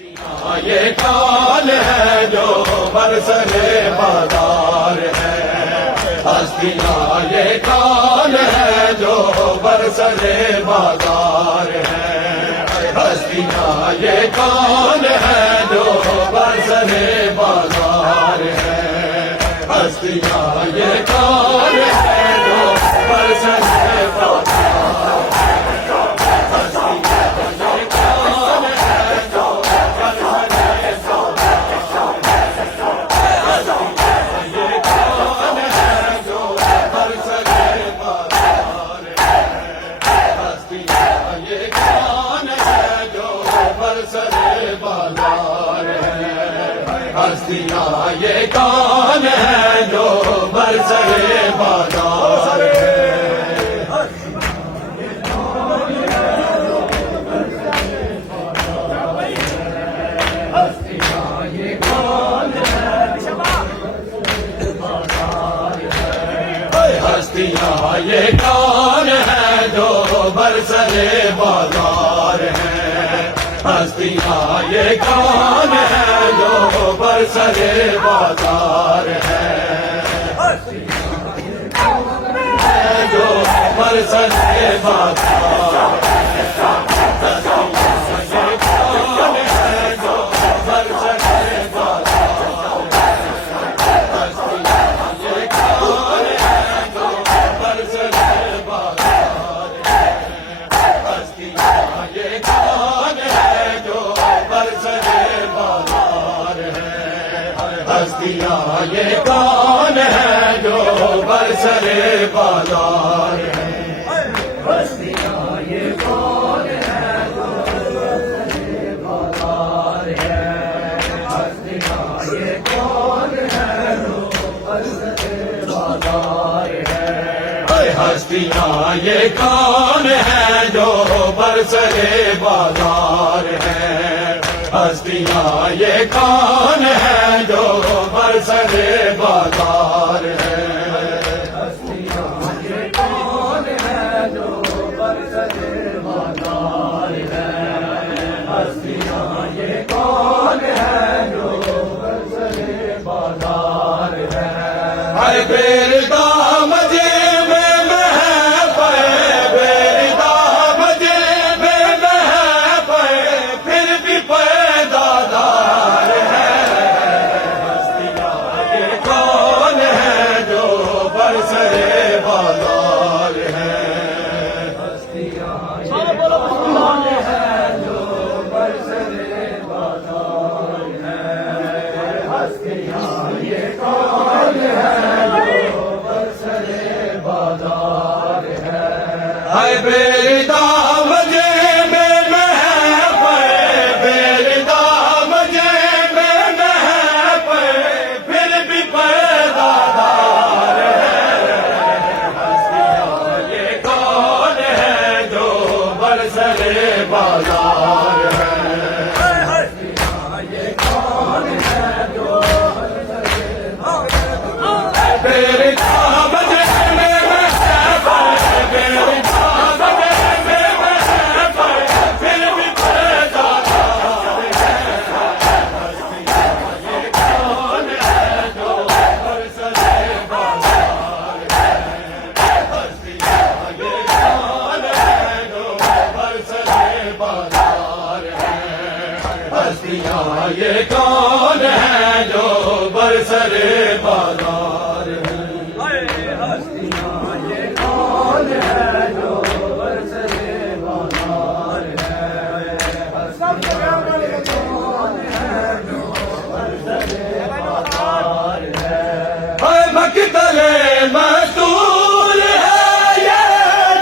یہ کون ہے جو برسر بازار ہے؟ ہستیاں یہ کون ہے جو برسر بازار ہے؟ ہستیاں یہ کون ہے جو برسر بازار ہے؟ ہستیاں یہ کون ہے جو برسر بازار ہے؟ ہستیاں یہ کون ہے جو برسر بازار ہے؟ ہستیاں یہ کون ہے؟ ہستیاں یہ کون ہے جو برسر بازار ہے؟ ہستیاں یہ کون ہے جو برسر بازار ہے؟ جو برسر بازار ہستیاں یہ کون ہے جو برسر بازار ہے؟ ہستیاں یہ کون ہے جو برسر بازار ہے؟ ہستیاں یہ کون ہے جو برسر بازار ہے؟ ہستیاں یہ کون ہے جو برسر بازار ہے؟ ہستیاں یہ کون ہے جو برسر بازار ہے؟ ہستیاں یہ کون ہے جو برسر بازار ہے؟ ہستیاں یہ کون ہے جو برسر بازار ہے؟ پھر دام جیب میں ہے پے، پھر دام جیب میں ہے پے، پھر بھی پیدادار ہے۔ ہستیاں یہ کون ہے جو برسر بازار ہے؟ ہستیاں یہ کون ہے جو برسر بازار ہے؟ ہستیاں یہ کون ہے جو برسر بازار ہے؟ میری دام جیب میں ہے پے، میری دام جیب میں ہے پے، پھر بھی پیدادار ہے۔ ہستیاں یہ کون ہے جو برسر بازار ہے؟ ہستیاں یہ کون ہے جو برسر بازار ہے؟ میری دام جیب میں ہے پے، میری دام جیب میں ہے پے، پھر بھی پیدادار ہے۔ ہستیاں یہ کون ہے جو برسر بازار ہے؟ ہستیاں یہ کون ہے جو برسر بازار ہے؟ ہستیاں یہ کون ہے جو برسر بازار ہے؟ ہستیاں یہ کون ہے جو برسر بازار ہے؟ ہستیاں یہ کون ہے جو برسر بازار ہے؟ مقتل مستور ہے یہ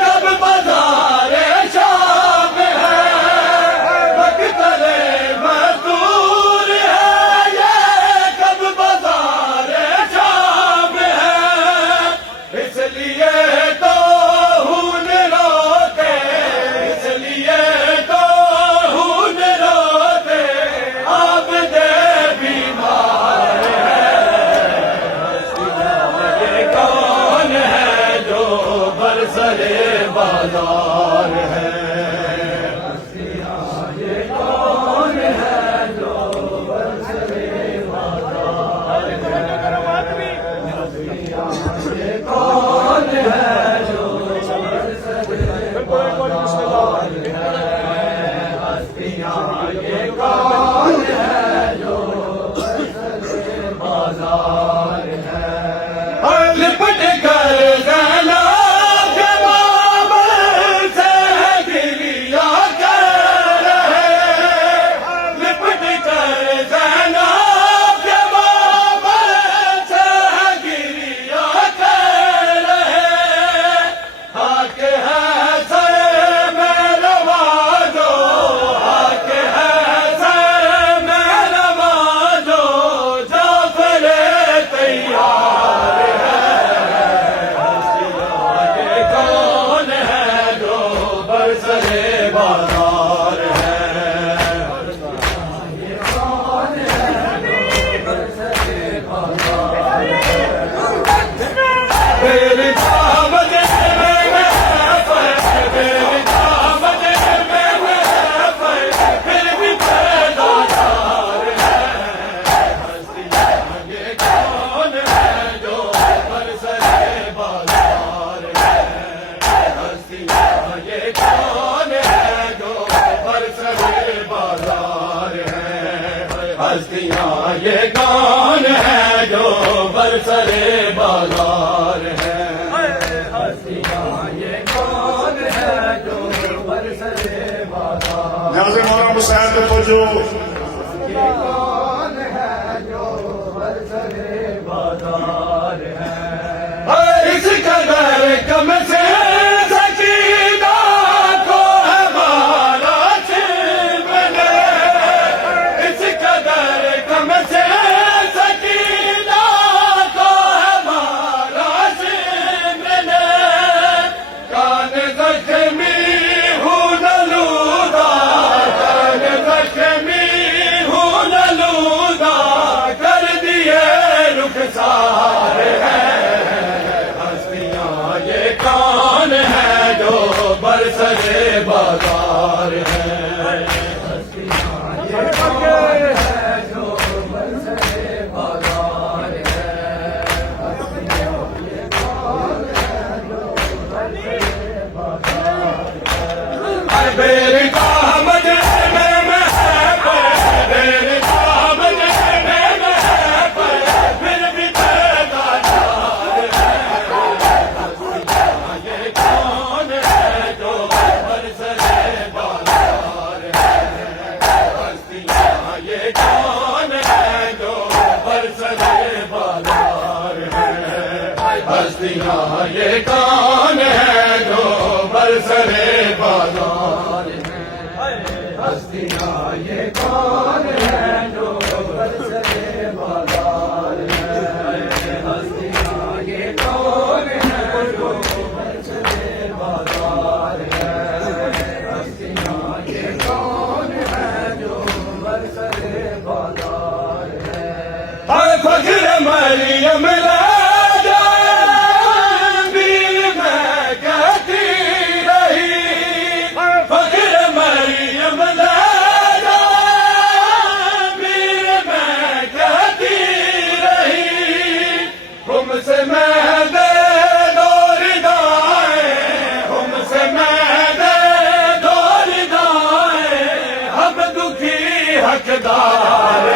جب بازار شام ہے۔ مقتل مستور ہے یہ جب بازار شام یہ کون ہے جو بازار ہے لپٹ کر زینب کے بابر سے گریا کر رہے لپٹ کر زینب کے بابر سے گریا کر رہے حق ہے سر میں نوازو حق ہے سر میں نوازو جعفر تیار یہ کون ہے جو برسر بازار ہے یہ کون ہے برسر بازار میری دعوت میں محفل میری دعوت میں محفل پھر بھی پیدا دار ہے ہستیاں یہ کون ہے جو برسر بازار ہے ہستیاں یہ کون ہے جو برسر بازار ہے ہستیاں یہ کون ہے جو برسر بازار ہے ہستیاں یہ کون ہے جو برسر بازار نیاز مولانا حسین کو توجہ یہ کون ہے جو برسر بازار ہے اس قدر کم سے سکینہ کو ہمارا چمنے اس قدر کم سے سکینہ کو ہمارا چمنے کان زخمی ہوں نلودا کان زخمی ہوں نلودا کر دیے رخسار ہے ہستیاں یہ کون ہے جو برسر بازار ہے ہستیاں یہ کون ہے جو برسر بازار ہے ہستیاں یہ کون ہے جو برسر بازار ہے میری دعوت میں محفل میری دعوت میں محفل پھر بھی پیدا دار ہے ہستیاں یہ کون ہے جو برسر بازار ہے ہستیاں یہ کون ہے جو برسر بازار ہے ہستیاں یہ کون ہے جو برسر بازار ہے ہستیاں یہ کون ہے جو برسر بازار ہے ہستیاں یہ کون ہے جو برسر بازار ہے ہستیاں یہ کون ہے جو برسر بازار ہے فخر مریم لا جائے بھی میں کہتی رہی فخر مریم لا جائے بھی میں کہتی رہی ہم سے میں دے دور دائیں ہم سے میں دے دور دائیں ہم دکھی حقدار